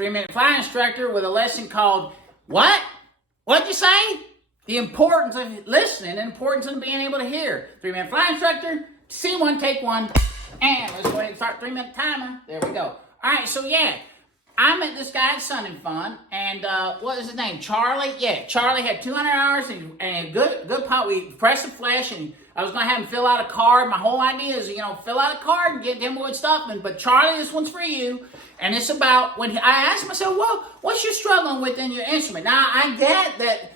3-Minute Flight Instructor with a lesson called, what? What'd you say? The importance of listening and importance of being able to hear. 3-Minute Flight Instructor, see one, take one. And let's go ahead and start 3-minute timer. There we go. All right, so yeah, I met this guy at Sun and Fun, and what is his name? Charlie? Yeah, Charlie had 200 hours and good pot. We pressed the flesh, and I was going to have him fill out a card. My whole idea is, fill out a card and get them with stuff. But Charlie, this one's for you. And it's about, when I asked him, I said, well, what's you struggling with in your instrument? Now, I get that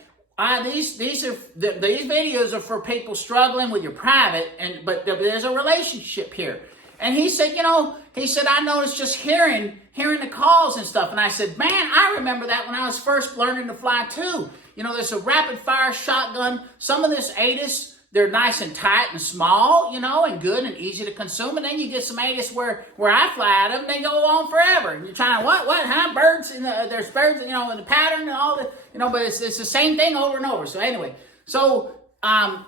these videos are for people struggling with your private, but there's a relationship here. And he said, I noticed just hearing the calls and stuff. And I said, man, I remember that when I was first learning to fly too. There's a rapid fire shotgun. Some of this ATIS, they're nice and tight and small, and good and easy to consume. And then you get some ATIS where I fly out of them, they go on forever. And you're trying to, birds, there's birds, in the pattern and all that, but it's the same thing over and over. So anyway,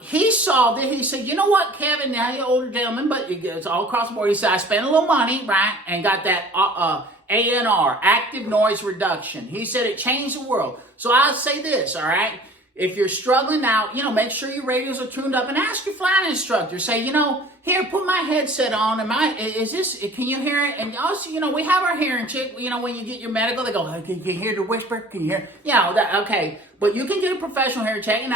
he saw that. He said, you know what, Kevin, now you're an older gentleman, but it's all across the board. He said, I spent a little money, right, and got that ANR, active noise reduction. He said it changed the world. So I'll say this, all right? If you're struggling out, make sure your radios are tuned up and ask your flight instructor. Say, here, put my headset on. Can you hear it? And also, we have our hearing check. When you get your medical, they go, can you hear the whisper? Can you hear? Okay. But you can get a professional hearing check. And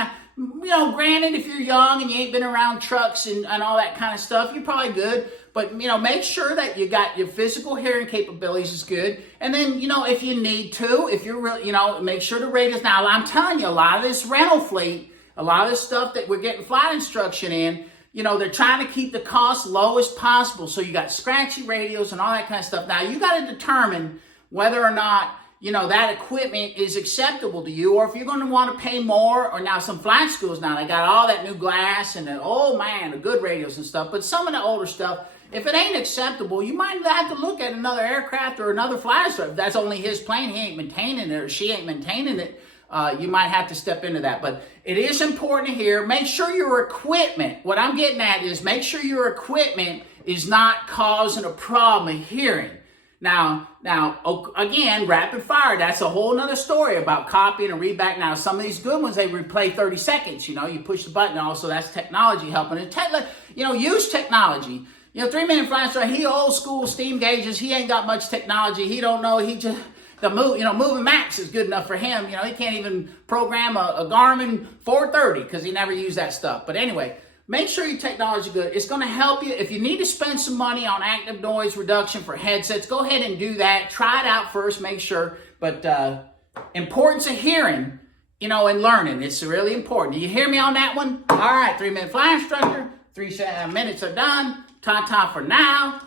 granted, if you're young and you ain't been around trucks and all that kind of stuff, you're probably good. But, make sure that you got your physical hearing capabilities is good. And then, if you need to, if you're really, make sure the radios. Now, I'm telling you, a lot of this rental fleet, a lot of this stuff that we're getting flight instruction in, they're trying to keep the cost low as possible. So you got scratchy radios and all that kind of stuff. Now, you got to determine whether or not, that equipment is acceptable to you, or if you're going to want to pay more. Or now some flight schools now, they got all that new glass and the good radios and stuff. But some of the older stuff, if it ain't acceptable, you might have to look at another aircraft or another flight instructor. If that's only his plane, he ain't maintaining it or she ain't maintaining it, you might have to step into that. But it is important here. Make sure your equipment, what I'm getting at is make sure your equipment is not causing a problem in hearing. Now, again, rapid fire, that's a whole nother story about copying and read back. Now, some of these good ones, they replay 30 seconds. You push the button. Also, that's technology helping. And use technology. 3-Minute Flight Instructor, he old school steam gauges. He ain't got much technology. He don't know. He just, moving max is good enough for him. He can't even program a Garmin 430 because he never used that stuff. But anyway, make sure your technology is good. It's going to help you. If you need to spend some money on active noise reduction for headsets, go ahead and do that. Try it out first, make sure. But importance of hearing, and learning, it's really important. Do you hear me on that one? All right, 3-Minute Flight Instructor. 3 minutes are done. Ta-ta for now.